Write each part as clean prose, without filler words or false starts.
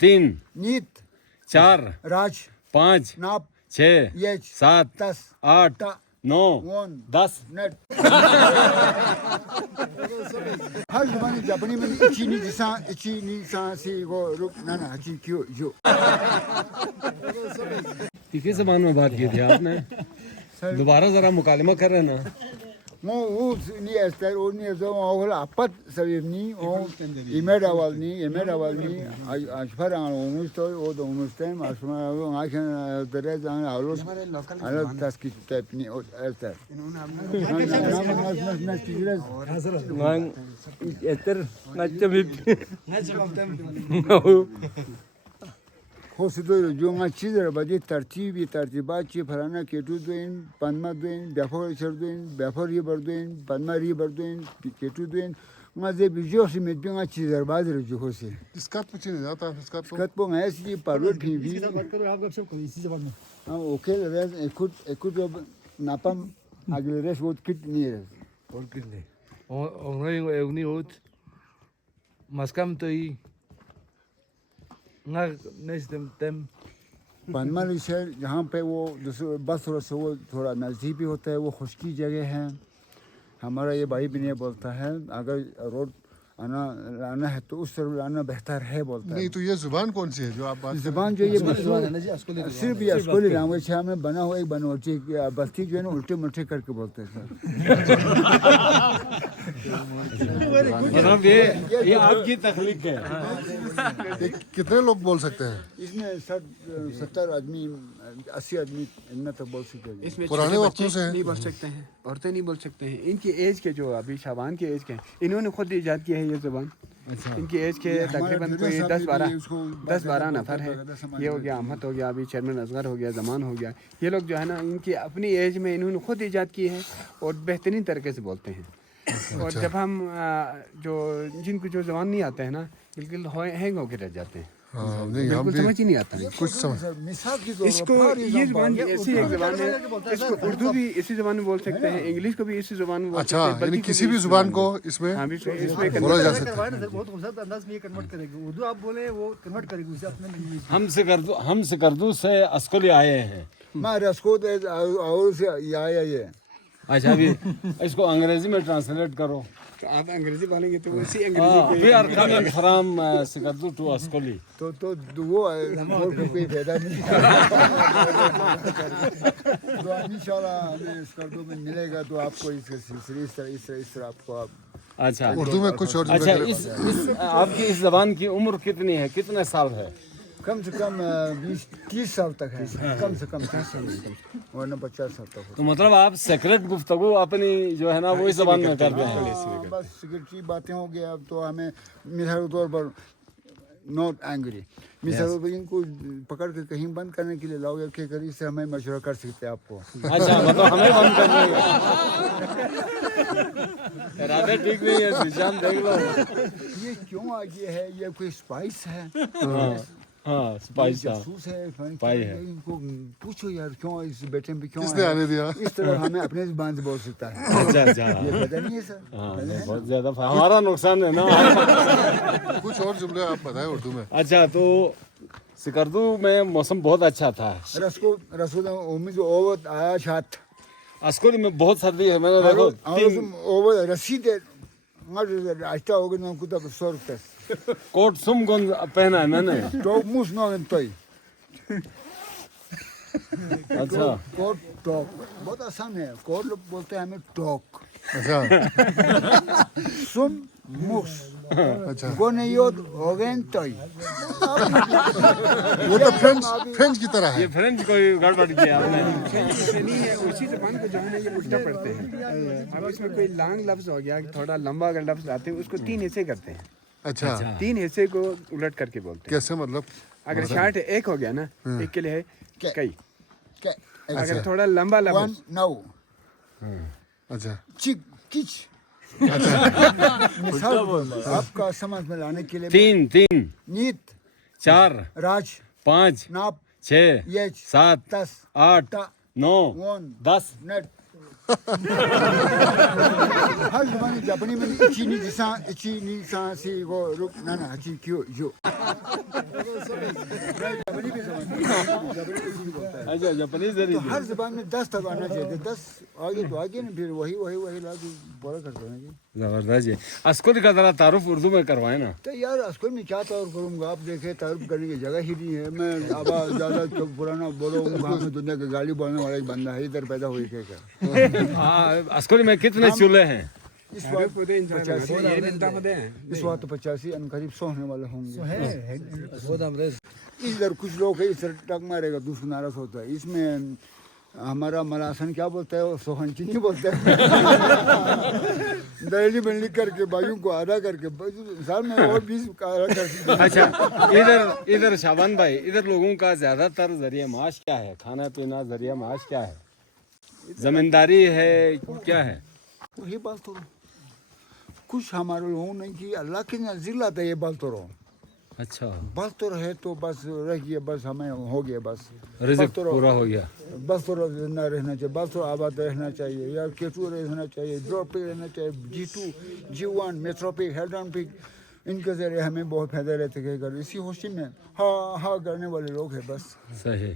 3 नीत 4 राज 5 नाप 6 येच 7 तस 8 टा 9 वन 10 नेट हर जमाने जापानी में इची नी सा सी गो रुक नाना हची क्यों जो किस जबान में बात की थी आपने दोबारा जरा मुकालमा कर रहे ना mo us ni ester o ni zo o la pat sabib ni o imeda wal ni ashfar an o sto o do mustem asma o akan dere jan alos alo taski tep ni o ester man yeter nachamip Hosudo jonga çizer badi tertibatçı falana ketu doin panma doin befor içerdoin befor yiberdoin panma yiberdoin ketu doin maze bijosi medbinga çizer badir juhosi इसका कुछ नहीं आता इसका तो kat bo ngasi parot phi बात करो आप गपशप करो इसी जबान में okay res ekut napam agile res vot kit ni res और कितने और एवनी होत मस्कम तो ही ना नेस्टम तम panma शहर जहाँ पे वो बस से वो थोड़ा नज़दीक भी होता है वो खुशकी जगह है हमारा ये भाई भी नहीं बोलता है अगर रोड आना लाना है तो उस तरफ लाना बेहतर है बोलता है नहीं तो ये जुबान कौन सी है जो आप बात जबान जो ये सिर्फ ये अस्कोली लैंग्वेज है हमें बना हुआ एक बनोटी बस्ती जो है ना उल्टे मुल्टे करके बोलते हैं मतलब ये आपकी तकलीफ है ये कितने लोग बोल सकते हैं इसमें 70 आदमी 80 आदमी इतना तक बोल सकते हैं इसमें पुराने छोटे वक्तों बच्चे से है। नहीं बोल सकते हैं, औरतें नहीं बोल सकते हैं। इनकी एज के जो अभी शाबान के एज के हैं, इन्होंने खुद ईजाद किया है ये ज़बान। इनकी एज के तकरीबन कोई 10-12 नफ़र है। ये हो गया अहमद हो गया, अभी चेयरमैन असगर हो गया, जमान हो गया। ये लोग जो है ना इनकी अपनी एज में इन्होंने खुद ईजाद की है और बेहतरीन तरीके से बोलते हैं। और जब हम जो जिनको जो ज़बान नहीं आता है ना बिल्कुल हैंग होकर रह जाते हैं, हाँ नहीं हम बिल्कुल भी समझ ही नहीं आता है। कुछ समझ मिसाल की इसको ये ज़बान ऐसी एक ज़बान है, इसको उर्दू भी इसी ज़बान में बोल सकते हैं, इंग्लिश को भी इसी ज़बान में बोल अच्छा सकते हैं, यानी बल्कि किसी भी जुबान को इसमें हाँ भी इसमें बोला जा सकता है करवाए ना सर बहुत खूबसूरत अंदाज में ये कन्वर्ट करेगी उर्दू आप बोले वो कन्वर्ट करेगी उसे अपने लैंग्वेज हम सिकरदू से अस्कोली आए हैं मैं रसको और से आया ये अच्छा अभी इसको अंग्रेजी में ट्रांसलेट करो तो आप अंग्रेजी बोलेंगे तो उसी we are coming from Skardu to Askoli तो वो और कोई फायदा नहीं तो इंशाल्लाह हमें इस कर्दों में मिलेगा तो आपको इसके सिलसिले इस तरह आपको अच्छा उर्दू में कुछ और अच्छा इस आपकी इस जबान की उम्र कितनी है, कितने साल है? कम से कम 20-30 साल तक है कम से कम 30 साल वरना 50 साल तक तो मतलब आप सेक्रेट गुफ्तगू अपनी जो है ना वही जबान में करते हैं। बस सिक्योरिटी बातें हो गया अब तो हमें मिसाल के तौर पर नॉट एंग्री मिसाल पर इनको पकड़ के कहीं बंद करने के लिए लाओ या क्या करिए इससे हमें मशवरा कर सकते हैं आपको अच्छा मतलब हमें बंद करना है इरादे ठीक नहीं है, निशान देख लो। ये क्यों आ गया है ये कोई स्पाइस है हाँ स्पाइस था जासूस है पाई है। इनको पूछो यार क्यों इस बेटे में क्यों किसने आया? आने दिया इस तरह हमें अपने जुबान से बोल सकता है अच्छा अच्छा ये पता नहीं है सर हाँ बहुत ज्यादा हमारा नुकसान है ना। कुछ और जुमले आप बताएं उर्दू में अच्छा तो सिकरदू में मौसम बहुत अच्छा था, रसो उम्मीद ओवत आया छात अस्कोली में बहुत सर्दी है। मैंने देखो ओवत रसीद अच्छा हो गया कुछ सौ रुपये कोट सुम कौन पहना है मैंने। टॉप मूस ना तोय अच्छा कोट टॉक बहुत आसान है कोट लोग बोलते हैं हमें टॉक अच्छा सुम मूस अच्छा गोनेयोद होगेन तोय वो तो फ्रेंच की तरह ये है फ्रेंच कोई गड़बड़ किया आपने। ऐसे नहीं है, उसी ज़बान को जो है ना ये उल्टा पढ़ते हैं। अब इसमें कोई लॉन्ग लफ्ज़ हो गया, थोड़ा लंबा अगर लफ्ज़ आते हैं उसको 3 हिस्से करते हैं, अच्छा 3 हिस्से को उलट करके बोलते हैं। कैसे मतलब अगर शार्ट एक हो गया ना एक के लिए है कई, अगर थोड़ा लंबा वन लफ्ज़ नाउ अच्छा चिक किच मिसाल आपका समझ में लाने के लिए 3 नीत 4 राज 5 नाप 6 येच 7 10 8 टा 9 वन 10 नेट हर ज़बान जापानी में इची नी सा सी को रुक ना ना हची क्यों जो जापानी भी समझ जापानी भी बोलता है। अच्छा जापानीज जरी तो हर ज़बान में 10 तक आना चाहिए, 10 आगे तो आगे ना, फिर वही लाके पूरा करते हैं जी। जबरदस्त जी। अस्कुर का जरा तारुफ उर्दू में करवाए ना। तो यार अस्कुर में क्या तारुफ करूँगा, आप देखे तारुफ करने की जगह ही नहीं है। मैं अब ज़्यादा तो पुराना बोलूँगा, मैं दुनिया की गाली बोलने वाला एक बंदा है, इधर पैदा हुई क्या अस्कुर में कितने चूल्हे हैं? इस वक्त 85 करीब 100 होने वाले होंगे। इधर कुछ लोग है, इधर टक मारेगा दूसरा नाराज होता है। इसमें हमारा मलासन क्या बोलता है, सोहनची नहीं बोलता है। दहली में लिख करके बाजू को आधा करके साल में और 20 का आधा करके। अच्छा इधर शाबान भाई, इधर लोगों का ज्यादातर जरिया माश क्या है? खाना पीना जरिया माश क्या है? जमींदारी है क्या है? वही बात तो कुछ हमारे लोगों ने कि अल्लाह के नजदीक लाता है ये बात तो रहो। अच्छा बस तो रहे तो बस रह गया, बस हमें हो गया, बस रिज़्क़ पूरा हो गया। बस तो जिंदा रहना चाहिए, बस तो आबाद रहना चाहिए, यार केटू रहना चाहिए, ड्रॉपिक रहना चाहिए, G2 G1 मेट्रोपिक हेल्ड्रॉपिक, इनके जरिए हमें बहुत फायदा रहते हैं। अगर इसी होशी में हाँ करने वाले लोग हैं बस। सही।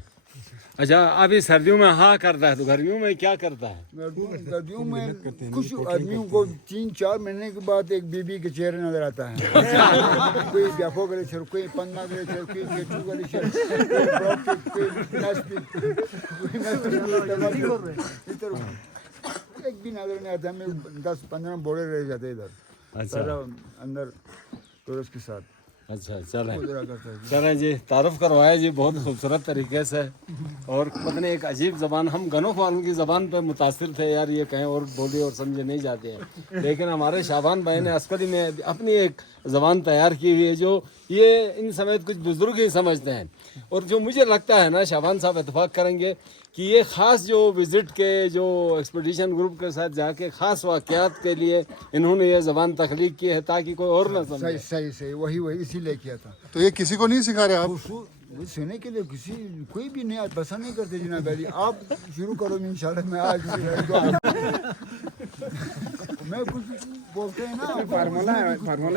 अच्छा अभी सर्दियों में हाँ करता है, तो गर्मियों में क्या करता है? गर्मियों में कुछ आदमियों को 3-4 महीने के बाद एक बीबी के चेहरे नजर आता है। कोई व्यापो गले छर, कोई पन्ना गले छर, कोई केटू गले छर, कोई ड्रॉपिक, कोई नास्पिक, कोई नास्पिक। एक भी नजर नहीं आता, हमें 10-15 बोड़े रह जाते इधर। अच्छा सारा अंदर टूरिस्ट के साथ अच्छा चलें गुजरा करता है। चलें जी, तारुफ करवाया जी बहुत खूबसूरत तरीके से। और पता नहीं एक अजीब ज़बान, हम गनों वालों की ज़बान पर मुतासिर थे यार, ये कहें और बोली और समझे नहीं जाते हैं, लेकिन हमारे शाबान भाई ने अस्करी में अपनी एक ज़बान तैयार की हुई है जो ये इन समेत कुछ बुज़ुर्ग ही समझते हैं। और जो मुझे लगता है ना, शाबान साहब इतफाक़ करेंगे कि ये ख़ास जो विज़िट के जो एक्सपीडिशन ग्रुप के साथ जाके ख़ास वाक़यात के लिए इन्होंने ये ज़बान तख्लीक की है ताकि कोई और ना समझे। सही वही इसीलिए किया था। तो ये किसी को नहीं सिखा रहे आप? वो सुनने के लिए कोई भी नहीं पसंद नहीं करते जनाब अली। आप शुरू करो इंशाल्लाह, मैं आज मैं कुछ बोलते हैं ना, फार्मूला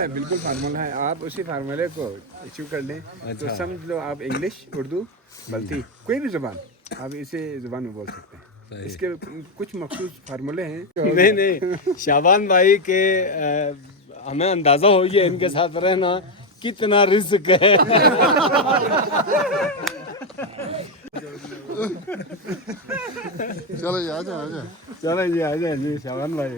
है बिल्कुल फार्मूला है। आप उसी फार्मूले को इश्यू कर लें तो समझ लो आप इंग्लिश उर्दू बल्ती कोई भी ज़बान आप इसे ज़बान में बोल सकते हैं। इसके कुछ मखसूस फार्मूले हैं। नहीं शाबान भाई के हमें अंदाज़ा हो गया इनके साथ रहना कितना रिस्क है। चलो जी आजा आजा। चलो जी आ जाए जी शाबान भाई।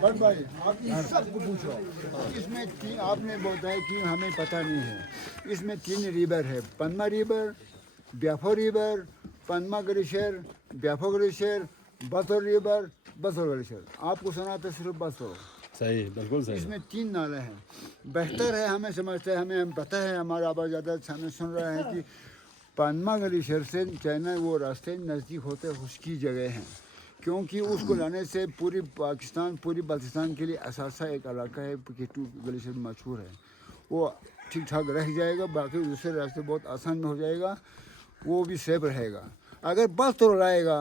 बट भाई आप इन सबको पूछो, इसमें आपने बताया कि हमें पता नहीं है। इसमें 3 रिवर है, Panmah river, Biafo river, Panmah glacier, Biafo glacier, Bathor river, Bathor glacier. आपको सुना था सिर्फ बथोर। सही बिल्कुल सही। इसमें 3 नाले हैं। बेहतर है हमें समझते हैं, हमें पता है, हमारा आवाज़ ज़्यादा हमें सुन रहे हैं कि पन्मा ग्लेशियर से चाइना वो रास्ते नज़दीक होते उसकी जगह हैं, क्योंकि उसको लाने से पूरी पाकिस्तान के लिए असासा एक इलाका है केटू ग्लेशियर मशहूर है, वो ठीक ठाक रह जाएगा। बाकी दूसरे रास्ते बहुत आसान में हो जाएगा, वो भी सेफ रहेगा। अगर बस तो लाएगा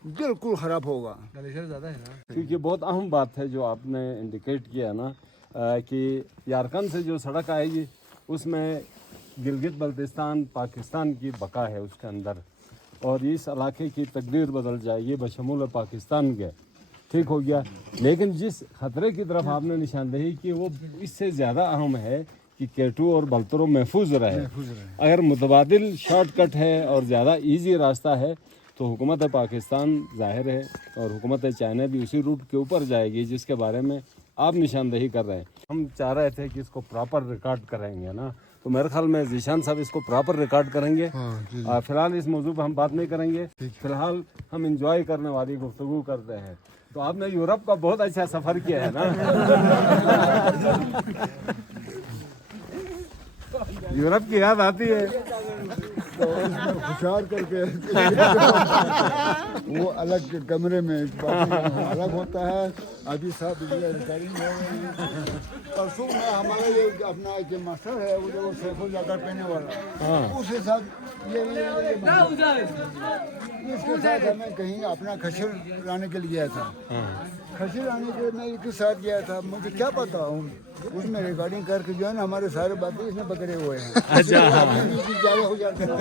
बिल्कुल ख़राब होगा। क्योंकि बहुत अहम बात है जो आपने इंडिकेट किया ना कि यारकन से जो सड़क आएगी उसमें गिलगित बल्तिस्तान पाकिस्तान की बका है उसके अंदर, और इस इलाके की तकदीर बदल जाएगी बशमूल पाकिस्तान के। ठीक हो गया, लेकिन जिस ख़तरे की तरफ आपने निशानदेही की वो इससे ज़्यादा अहम है कि केटू और बलतरो महफूज रहे। अगर मुतबादिल शॉर्टकट है और ज़्यादा इजी रास्ता है तो हुकूमत पाकिस्तान ज़ाहिर है और हुकूमत चाइना भी उसी रूट के ऊपर जाएगी जिसके बारे में आप निशानदेही कर रहे हैं। हम चाह रहे थे कि इसको प्रॉपर रिकॉर्ड करेंगे ना, तो मेरे ख्याल में जीशान साहब इसको प्रॉपर रिकॉर्ड करेंगे। फ़िलहाल इस मौजू पर हम बात नहीं करेंगे, फ़िलहाल हम इंजॉय करने वाली गुफ्तगू करते हैं। तो आपने यूरोप का बहुत अच्छा सफ़र किया है ना। यूरोप की याद आती है। तो उसमें खुशार करके वो अलग कमरे में अलग होता है। अभी सब रिकॉर्डिंग हो रही है। परसों में हमारा ये अपना एक मास्टर है वो जो सैफुल जाकर पहने वाला, उसके साथ ये इसके साथ हमें कहीं अपना खच्चर लाने के लिए गया था। खच्चर लाने के लिए मैं इसके साथ गया था, मुझे क्या पता हूँ उसमें रिकॉर्डिंग करके जो है ना हमारे सारे बातें इसमें पकड़े हुए हैं। अच्छा, ज़्यादा हो जाते हैं।